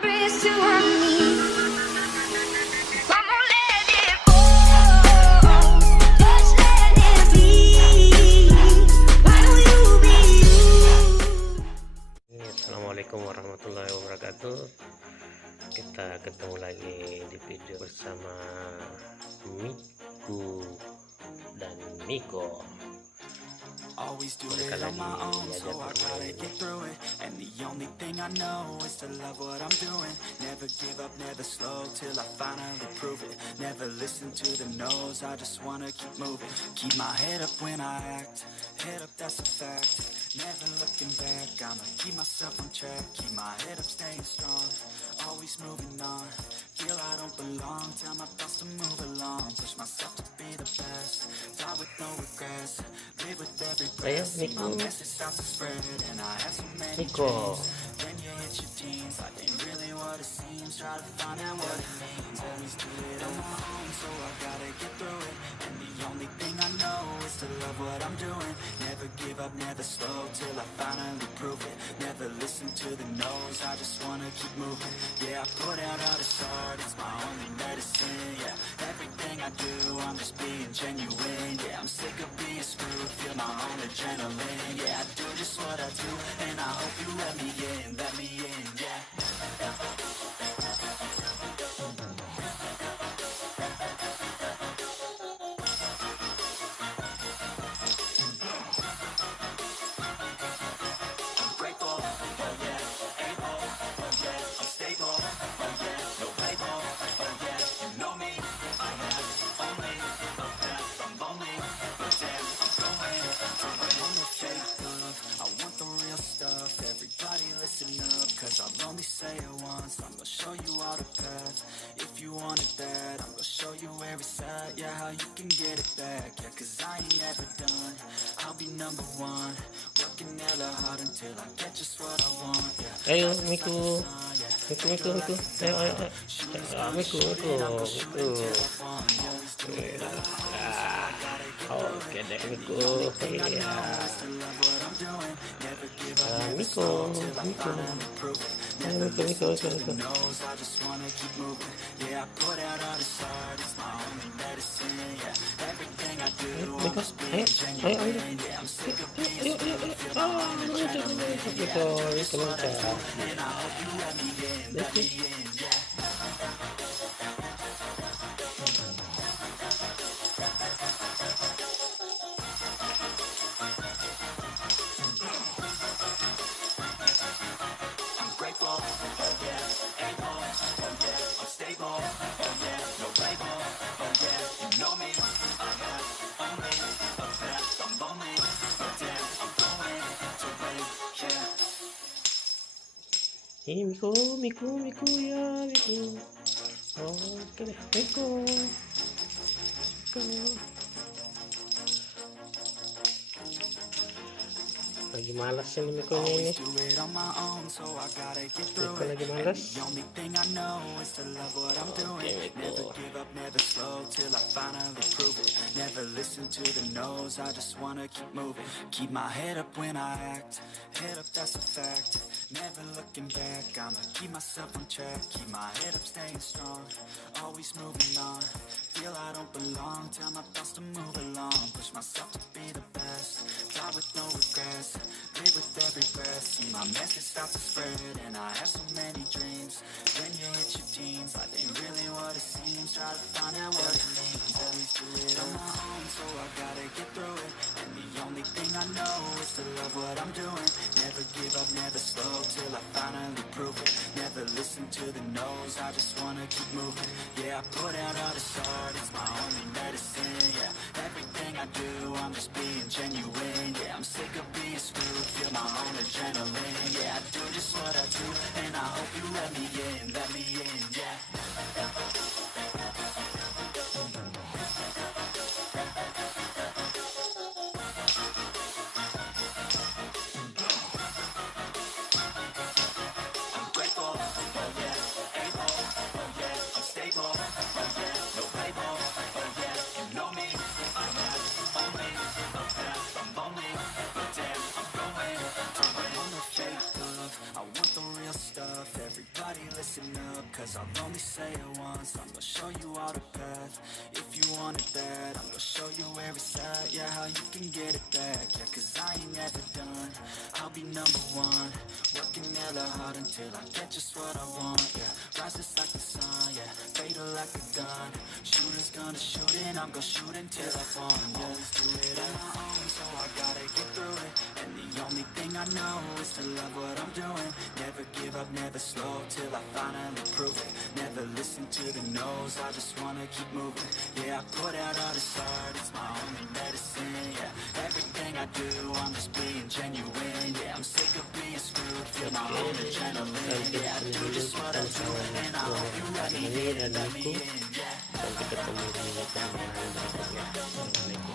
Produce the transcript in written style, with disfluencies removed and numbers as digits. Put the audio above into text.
breeze to run me. Come on, let it go. Just let it be. Why don't you be you? Assalamualaikum warahmatullahi wabarakatuh. Kita ketemu lagi di video bersama Miku dan Miko. Always do it on my own, so I gotta get through it. And the only thing I know is to love what I'm doing. Never give up, never slow, till I finally prove it. Never listen to the no's, I just wanna keep moving. Keep my head up when I act, head up, that's a fact. Never looking back, I'ma keep myself on track. Keep my head up, staying strong, always moving on. Feel I don't belong, tell my thoughts to move along. Push myself to be the best, die with no regrets. Live with every breath, see my message starts to spread. And I have so many dreams, then you hit your teens. Life ain't really what it seems, try to find out what it means. Always do it on my own, so I gotta get through it. And the only thing I know is to love what I'm doing. Never give up, never slow, till I finally prove it. Never listen to the no's, I just wanna keep moving. Yeah, I put out all this art, it's my only medicine. Yeah, everything I do, I'm just being genuine. Yeah, I'm sick of being screwed, feel my own adrenaline. Yeah, I do just what I do, and I hope you let me in, yeah. Cause I'll only say it once, I'm gonna show you all the path. If you want it bad, I'm gonna show you where it's at. Yeah, how you can get it back. Yeah, cause I ain't never done, I'll be number one. Working hella hard until I get just what I want. Yeah. Ayo Miku, Miku. Ayo. Miku. Oke deh Miku. Iya. Miko. Miku ya Miku. Oke deh Miku. Lagi malas ini Miku ini. Miku lagi malas. Oke Miku. Never listen to the no's, I just wanna keep moving. Keep my head up when I act, head up, that's a fact. Never looking back, I'ma keep myself on track. Keep my head up, staying strong, always moving on. Feel I don't belong, tell my thoughts to move along. Push myself to be the best, die with no regrets. Live with every breath, see my message start to spread. And I have so many dreams, then you hit your teens. Life ain't really what it seems, try to find out what it means. Always do it on my own, so I gotta get through it. And the only thing I know is to love what I'm doing. Never give up, never slow, till I finally prove it. Never listen to the no's, I just wanna keep moving. Yeah, I put out all this art, it's my only medicine. Yeah, everything I do, I'm just being genuine. Yeah, I'm sick of being screwed, feel my own adrenaline. Yeah, I do just what I do, and I hope you let me in, yeah. everybody listen up, cause I'll only say it once. I'm gonna show you all the path. If you want it bad, I'm gonna show you where it's at. Yeah, how you can get it back. Yeah, cause I ain't never done. I'll be number one, working hella hard until I get just what I want. Yeah, rises like the sun, yeah, fatal like a gun. Shooters gonna shoot and I'm gonna shoot until I fall. Always do it on my own, so I gotta get through it. And the only thing I know is to love what I'm doing. Never give up, never slow, till I finally prove it. Never listen to the no's, I just wanna keep moving. Yeah, I put out all this art, it's my only medicine. Yeah, everything I do, I'm just being genuine. Yeah, I'm sick of being screwed, feel my own adrenaline. Yeah, I do just what I do, and I hope you let me in, let me in. Yeah. Sampai ketemu di video berikutnya.